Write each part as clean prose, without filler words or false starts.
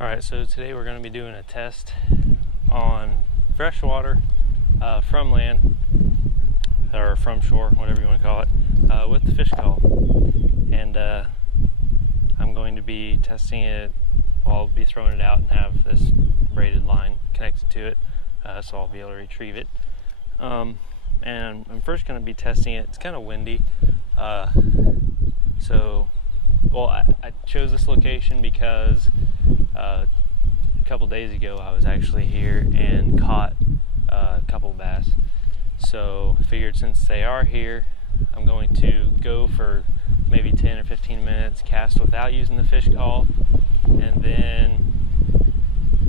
Alright, so today we're going to be doing a test on freshwater from land, or from shore, whatever you want to call it, with the fish call. And I'm going to be testing it, well, I'll be throwing it out and have this braided line connected to it, so I'll be able to retrieve it. And I'm first going to be testing it. It's kind of windy, I chose this location because a couple days ago I was actually here and caught a couple bass. So I figured since they are here, I'm going to go for maybe 10 or 15 minutes, cast without using the fish call, and then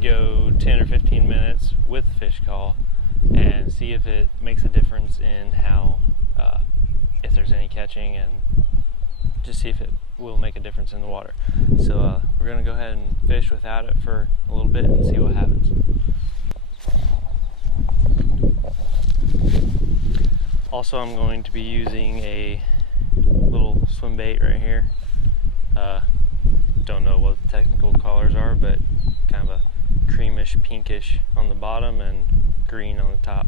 go 10 or 15 minutes with the fish call and see if it makes a difference in how, if there's any catching, and just see if it will make a difference in the water. So we're going to go ahead and fish without it for a little bit and see what happens. Also, I'm going to be using a little swim bait right here. Don't know what the technical colors are, but kind of a creamish pinkish on the bottom and green on the top.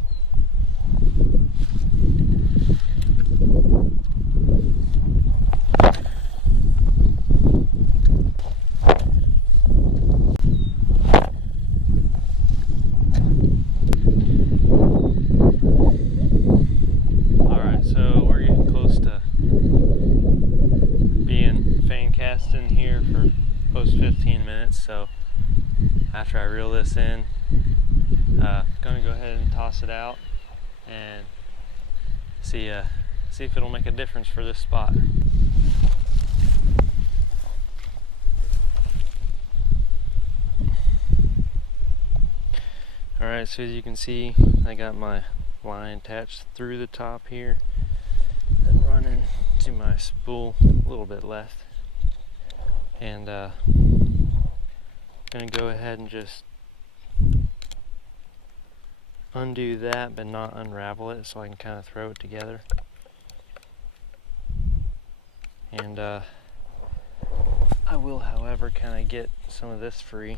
In here for close to 15 minutes, so after I reel this in, gonna go ahead and toss it out and see if it'll make a difference for this spot. Alright, so as you can see, I got my line attached through the top here and running to my spool a little bit left. And I'm going to go ahead and just undo that but not unravel it, so I can kind of throw it together. And I will, however, kind of get some of this free.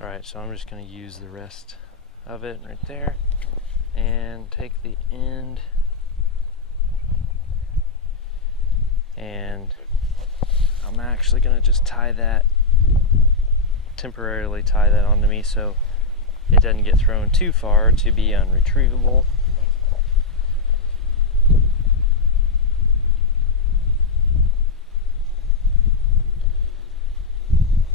Alright, so I'm just going to use the rest of it right there and take the end and I'm actually going to just temporarily tie that onto me so it doesn't get thrown too far to be unretrievable.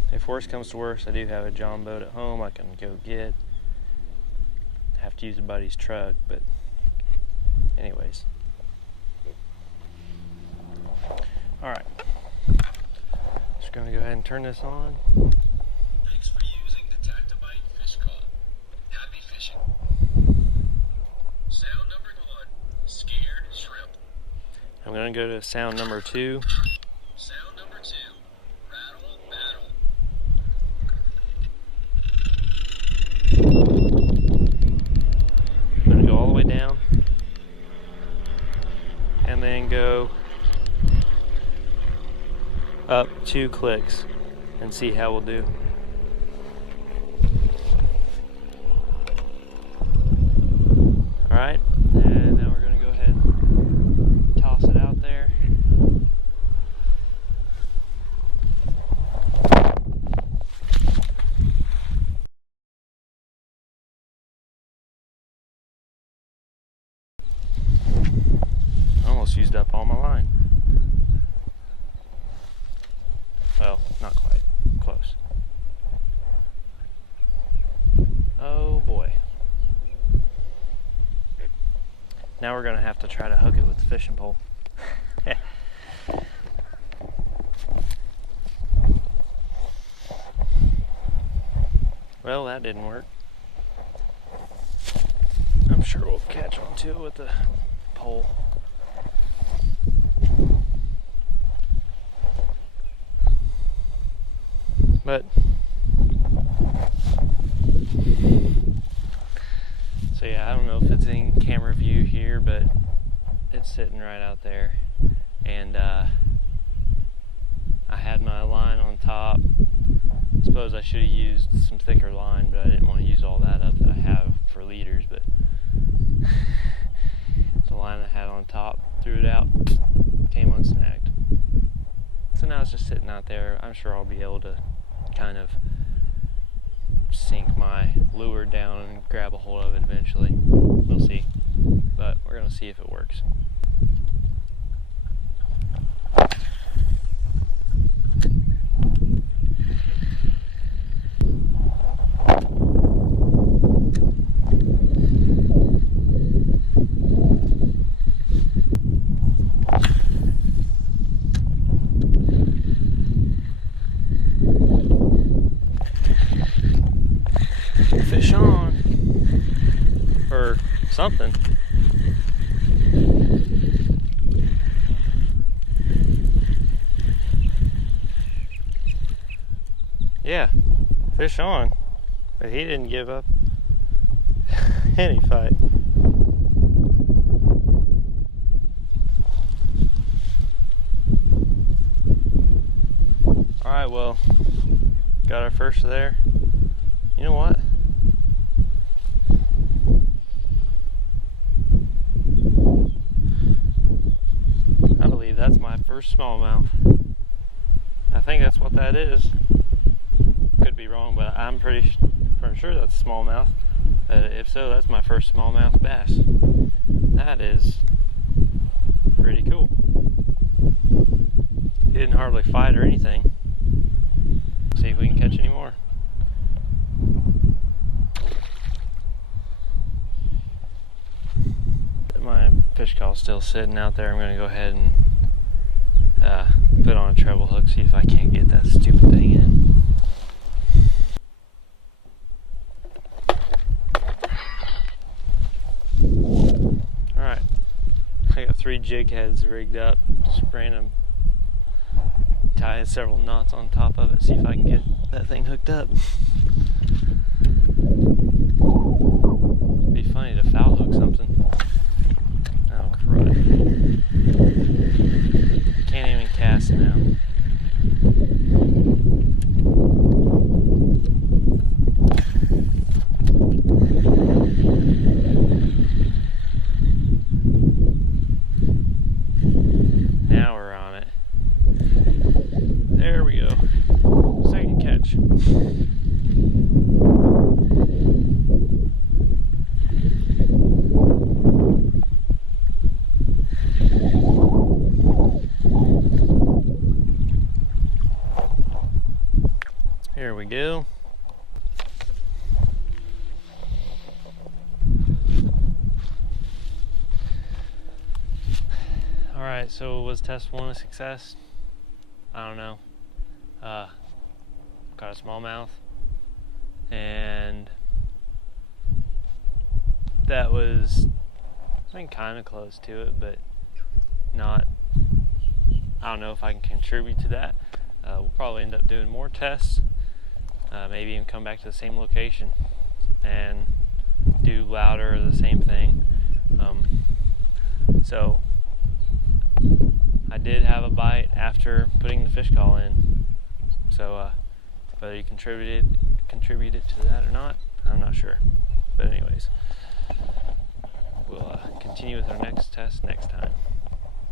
If worse comes to worse, I do have a John boat at home I can go get. Have to use a buddy's truck, but anyways. Alright. Just gonna go ahead and turn this on. Thanks for using the Tactobite fish call. Happy fishing. Sound number 1, scared shrimp. I'm gonna go to sound number 2. Sound number 2, rattle battle. I'm going to go all the way down and then go up 2 clicks and see how we'll do. Alright, and now we're going to go ahead and toss it out there. Used up all my line. Well, not quite. Close. Oh boy. Now we're going to have to try to hook it with the fishing pole. Well, that didn't work. I'm sure we'll catch onto it with the pole. But so So yeah, I don't know if it's in camera view here, but it's sitting right out there. And I had my line on top. I suppose I should have used some thicker line, but I didn't want to use all that up that I have for leaders. But the line I had on top, threw it out, came unsnagged. So now it's just sitting out there. I'm sure I'll be able to kind of sink my lure down and grab a hold of it eventually. We'll see. But we're going to see if it works. Fish on, or something. Yeah, fish on, but he didn't give up any fight. Alright, well, got our first there. You know what? I believe that's my first smallmouth. I think that's what that is. Could be wrong, but I'm pretty sure that's smallmouth. If so, that's my first smallmouth bass. That is pretty cool. He didn't hardly fight or anything. See if we can catch any more. My fish call's still sitting out there. I'm going to go ahead and put on a treble hook, see if I can't get that stupid thing in. Alright, I got 3 jig heads rigged up, just random, tied several knots on top of it, see if I can get that thing hooked up. It'd be funny to foul hook something. Oh, crud. Can't even cast now. Now we're on it. There we go. Second catch. Here we go. Alright, so was test 1 a success? I don't know. Got a smallmouth, and that was, I think, kind of close to it, but not. I don't know if I can contribute to that. We'll probably end up doing more tests. Maybe even come back to the same location and do louder or the same thing. So I did have a bite after putting the fish call in. So whether you contributed to that or not, I'm not sure. But anyways, we'll continue with our next test next.